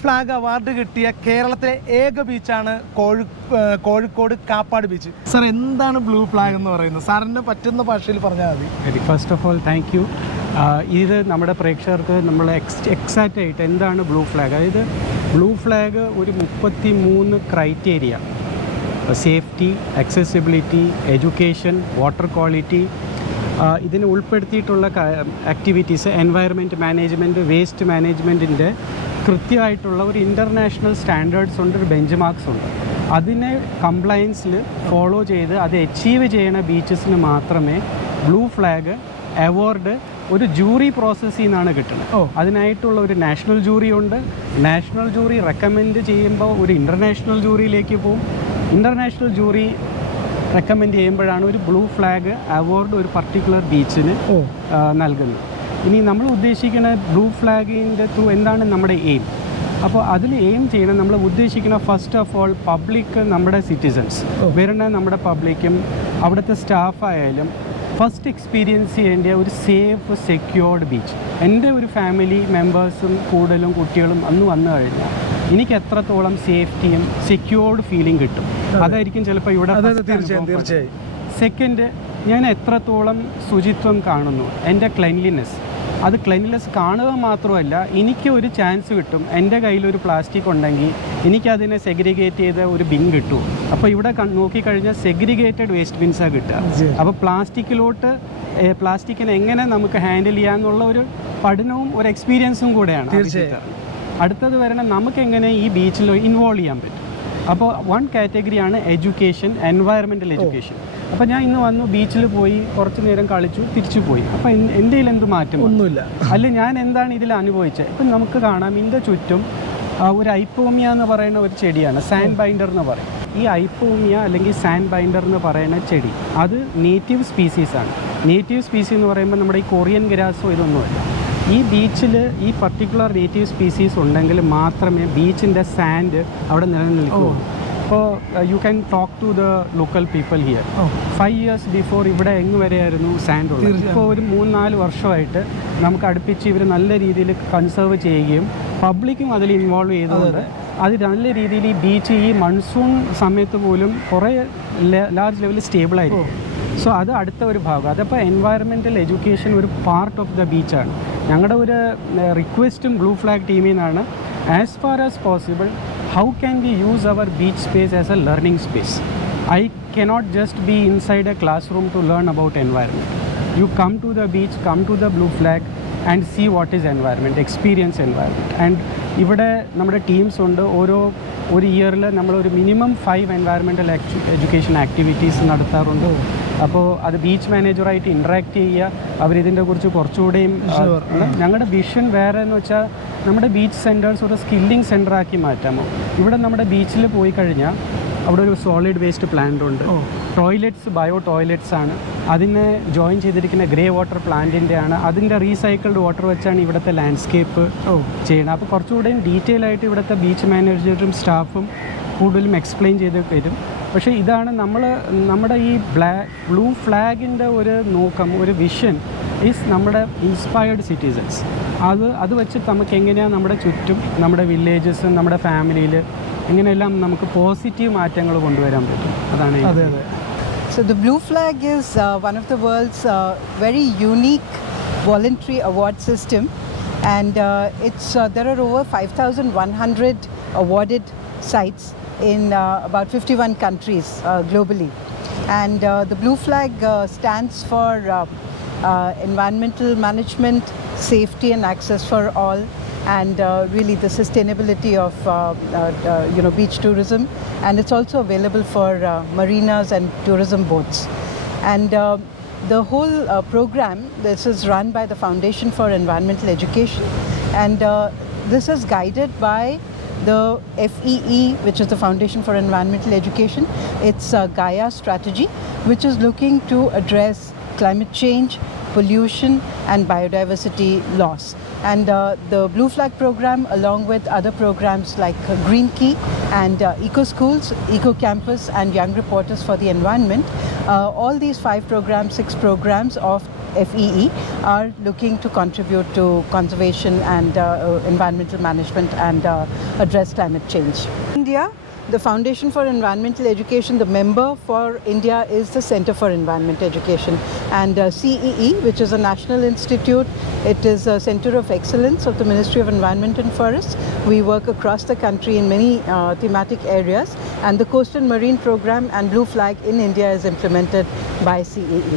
Flag award കിട്ടിയ കേരളത്തിലെ ഏക ബീച്ചാണ് കോഴി കോഴിക്കോട് കാപ്പാട് ബീച്ച് സാർ എന്താണ് ബ്ലൂ ഫ്ലാഗ് എന്ന് പറയുന്നത്? സാറിന് പറ്റുന്ന ഭാഷയിൽ പറഞ്ഞാൽ മതി. First of all thank you ഇത് നമ്മുടെ പ്രേക്ഷകർക്ക് നമ്മൾ എക്സ് എക്സാക്റ്റ് ആയിട്ട് എന്താണ് ബ്ലൂ ഫ്ലാഗ് അതായത് ബ്ലൂ ഫ്ലാഗ് ഒരു മുപ്പത്തി മൂന്ന് criteria safety accessibility education water quality ഇതിന് ഉൾപ്പെടുത്തിയിട്ടുള്ള ആക്ടിവിറ്റീസ് എൻവയറമെന്റ് മാനേജ്മെന്റ് വേസ്റ്റ് മാനേജ്മെന്റിന്റെ കൃത്യമായിട്ടുള്ള ഒരു ഇന്റർനാഷണൽ സ്റ്റാൻഡേർഡ്സ് ഉണ്ട് ഒരു ബെഞ്ച് മാർക്സ് ഉണ്ട്. അതിനെ കംപ്ലയൻസിൽ ഫോളോ ചെയ്ത് അത് അച്ചീവ് ചെയ്യണ ബീച്ചസിന് മാത്രമേ ബ്ലൂ ഫ്ലാഗ് അവാർഡ് ഒരു ജൂറി പ്രോസസ്സിൽ നിന്നാണ് കിട്ടുന്നത്. ഓ. അതിനായിട്ടുള്ള ഒരു നാഷണൽ ജൂറി ഉണ്ട്. നാഷണൽ ജൂറി റെക്കമെൻഡ് ചെയ്യുമ്പോൾ ഒരു ഇന്റർനാഷണൽ ജൂറിയിലേക്ക് പോകും ഇന്റർനാഷണൽ ജൂറി റെക്കമെൻഡ് ചെയ്യുമ്പോഴാണ് ഒരു ബ്ലൂ ഫ്ലാഗ് അവാർഡ് ഒരു പർട്ടിക്കുലർ ബീച്ചിന് നൽകുന്നത്. ഇനി നമ്മൾ ഉദ്ദേശിക്കുന്ന ബ്ലൂ ഫ്ലാഗിന്റെ ത്രൂ എന്താണ് നമ്മുടെ എയിം അപ്പോൾ അതിൽ എയിം ചെയ്യണം നമ്മൾ ഉദ്ദേശിക്കുന്ന ഫസ്റ്റ് ഓഫ് ഓൾ പബ്ലിക് നമ്മുടെ സിറ്റിസൺസ്. വരുന്ന നമ്മുടെ പബ്ലിക്കും അവിടുത്തെ സ്റ്റാഫായാലും ഫസ്റ്റ് എക്സ്പീരിയൻസ് ചെയ്യേണ്ട ഒരു സേഫ് സെക്യൂർഡ് ബീച്ച് എന്റെ ഒരു ഫാമിലി മെമ്പേഴ്സും കൂടുതലും കുട്ടികളും അന്ന് വന്നു കഴിഞ്ഞാൽ എനിക്ക് എത്രത്തോളം സേഫ്റ്റിയും സെക്യൂർഡ് ഫീലിംഗ് കിട്ടും? അതായിരിക്കും ചിലപ്പോൾ ഇവിടെ തീർച്ചയായും സെക്കൻഡ് ഞാൻ എത്രത്തോളം ശുചിത്വം കാണുന്നു? എന്റെ ക്ലെൻലിനെസ് അത് ക്ലെൻലിനെസ് കാണുക മാത്രമല്ല എനിക്ക് ഒരു ചാൻസ് കിട്ടും. എന്റെ കയ്യിൽ ഒരു പ്ലാസ്റ്റിക് ഉണ്ടെങ്കിൽ എനിക്കതിനെ സെഗ്രിഗേറ്റ് ചെയ്ത ഒരു ബിൻ കിട്ടും. അപ്പോൾ ഇവിടെ നോക്കിക്കഴിഞ്ഞാൽ സെഗ്രിഗേറ്റഡ് വേസ്റ്റ് ബിൻസാണ് കിട്ടുക. അപ്പോൾ പ്ലാസ്റ്റിക്കിലോട്ട് പ്ലാസ്റ്റിക്കിനെ എങ്ങനെ നമുക്ക് ഹാൻഡിൽ ചെയ്യാമെന്നുള്ള ഒരു പഠനവും ഒരു എക്സ്പീരിയൻസും കൂടെയാണ്. അടുത്തത് വരണം നമുക്ക് എങ്ങനെ ഈ ബീച്ചിൽ ഇൻവോൾവ് ചെയ്യാൻ പറ്റും. അപ്പോൾ വൺ കാറ്റഗറിയാണ് എഡ്യൂക്കേഷൻ എൻവയറമെന്റൽ എഡ്യൂക്കേഷൻ. അപ്പോൾ ഞാൻ ഇന്ന് വന്നു ബീച്ചിൽ പോയി കുറച്ച് നേരം കളിച്ചു തിരിച്ചു പോയി. അപ്പോൾ എന്റെ എന്ത് മാറ്റം ഒന്നുമില്ല. അല്ല ഞാൻ എന്താണ് ഇതിൽ അനുഭവിച്ചത്? ഇപ്പം നമുക്ക് കാണാം ഇതിന്റെ ചുറ്റും ഒരു ഐപ്പോമിയ എന്ന് പറയുന്ന ഒരു ചെടിയാണ് സാൻഡ് ബൈൻഡർ എന്ന് പറയും. ഈ ഐപ്പോമിയ അല്ലെങ്കിൽ സാൻഡ് ബൈൻഡർ എന്ന് പറയുന്ന ചെടി അത് നേറ്റീവ് സ്പീസീസാണ് നേറ്റീവ് സ്പീസി എന്ന് പറയുമ്പോൾ നമ്മുടെ ഈ കൊറിയൻ ഗ്രാസോ ഇതൊന്നുമല്ല. ഈ ബീച്ചിൽ ഈ പർട്ടിക്കുലർ നേറ്റീവ് സ്പീസീസ് ഉണ്ടെങ്കിൽ മാത്രമേ ബീച്ചിന്റെ സാൻഡ് അവിടെ നിലനിൽക്കൂ. അപ്പോൾ you can talk to the local people here five years before ഇവിടെ എങ്ങ് വരെയായിരുന്നു സാൻഡ് ഉള്ളത് ഇപ്പോൾ ഒരു മൂന്ന് നാല് വർഷമായിട്ട് നമുക്ക് അടുപ്പിച്ച് ഇവർ നല്ല രീതിയിൽ കൺസേർവ് ചെയ്യുകയും പബ്ലിക്കും അതിൽ ഇൻവോൾവ് ചെയ്തതുകൊണ്ട് അത് നല്ല രീതിയിൽ ഈ ബീച്ച് ഈ മൺസൂൺ സമയത്ത് പോലും കുറേ ലാർജ് ലെവലിൽ സ്റ്റേബിളായിരിക്കും സോ അത് അടുത്ത ഒരു ഭാഗം. അതപ്പോൾ എൻവയറമെന്റൽ എഡ്യൂക്കേഷൻ ഒരു പാർട്ട് ഓഫ് ദ ബീച്ചാണ് ഞങ്ങളുടെ ഒരു റിക്വസ്റ്റും ബ്ലൂ ഫ്ലാഗ് ടീമിൽ നിന്നാണ് as far as possible how can we use our beach space as a learning space I cannot just be inside a classroom to learn about environment. You come to the beach, come to the blue flag and see what is environment, experience environment. And ഇവിടെ നമ്മുടെ teams ഉണ്ട് ഓരോ ഒരു ഇയറിൽ നമ്മളൊരു minimum five environmental education activities നടത്താറുണ്ട് അപ്പോൾ അത് ബീച്ച് മാനേജറായിട്ട് ഇൻട്രാക്ട് ചെയ്യുക അവരിതിന്റെ കുറിച്ച് കുറച്ചുകൂടെയും ഞങ്ങളുടെ വിഷൻ വേറെ എന്ന് വെച്ചാൽ നമ്മുടെ ബീച്ച് സെന്റേഴ്സ് ഒരു സ്കില്ലിംഗ് സെന്ററാക്കി മാറ്റാമോ? ഇവിടെ നമ്മുടെ ബീച്ചിൽ പോയി കഴിഞ്ഞാൽ അവിടെ ഒരു സോളിഡ് വേസ്റ്റ് പ്ലാന്റ് ഉണ്ട്. ടോയ്ലറ്റ്സ് ബയോ ടോയ്ലറ്റ്സ് ആണ്. അതിനെ ജോയിൻ ചെയ്തിരിക്കുന്ന ഗ്രേ വാട്ടർ പ്ലാന്റിന്റെ ആണ് അതിന്റെ റീസൈക്കിൾഡ് വാട്ടർ വെച്ചാണ് ഇവിടുത്തെ ലാൻഡ്സ്കേപ്പ് ഓ. ചെയ്യണം അപ്പോൾ കുറച്ചുകൂടെയും ഡീറ്റെയിൽ ആയിട്ട് ഇവിടുത്തെ ബീച്ച് മാനേജറും സ്റ്റാഫും കൂടുതലും എക്സ്പ്ലെയിൻ ചെയ്ത് വരും പക്ഷേ ഇതാണ് നമ്മൾ നമ്മുടെ ഈ ബ്ലാ ബ്ലൂ ഫ്ലാഗിന്റെ ഒരു നോക്കം ഒരു വിഷൻ ഈസ് നമ്മുടെ ഇൻസ്പയർഡ് സിറ്റിസൻസ് അത് അത് വെച്ചിട്ട് നമുക്ക് എങ്ങനെയാണ് നമ്മുടെ ചുറ്റും നമ്മുടെ വില്ലേജസ് നമ്മുടെ ഫാമിലിയിൽ ഇങ്ങനെയെല്ലാം നമുക്ക് പോസിറ്റീവ് മാറ്റങ്ങൾ കൊണ്ടുവരാൻ പറ്റും. അതാണ് അതെ അതെ. So the blue flag is one of the world's very uh, voluntary award system and it's there are over five thousand one hundred 5,100 awarded sites in uh, about 51 countries uh, globally, and uh, the Blue Flag stands for environmental management, safety, and access for all. And uh, really, the sustainability of uh, uh, you know beach tourism, and it's also available for marinas and tourism boats. And the whole program, this is run by the Foundation for Environmental Education, and this is guided by the FEE, which is the Foundation for Environmental Education. It's a Gaia strategy, which is looking to address climate change, pollution, and biodiversity loss. And uh, the Blue Flag program, along with other programs like uh, Green Key and uh, Eco Schools, Eco Campus, and Young Reporters for the Environment, uh, all these five programs, six programs of FEE are looking to contribute to conservation and uh, uh, environmental management and uh, address climate change. India, the Foundation for Environmental Education, the member for India is the Center for Environment Education. And uh, CEE, which is a national institute, it is a center of excellence of the Ministry of Environment and Forests. We work across the country in many uh, thematic areas, and the Coastal Marine Program and Blue Flag in India is implemented by CEE.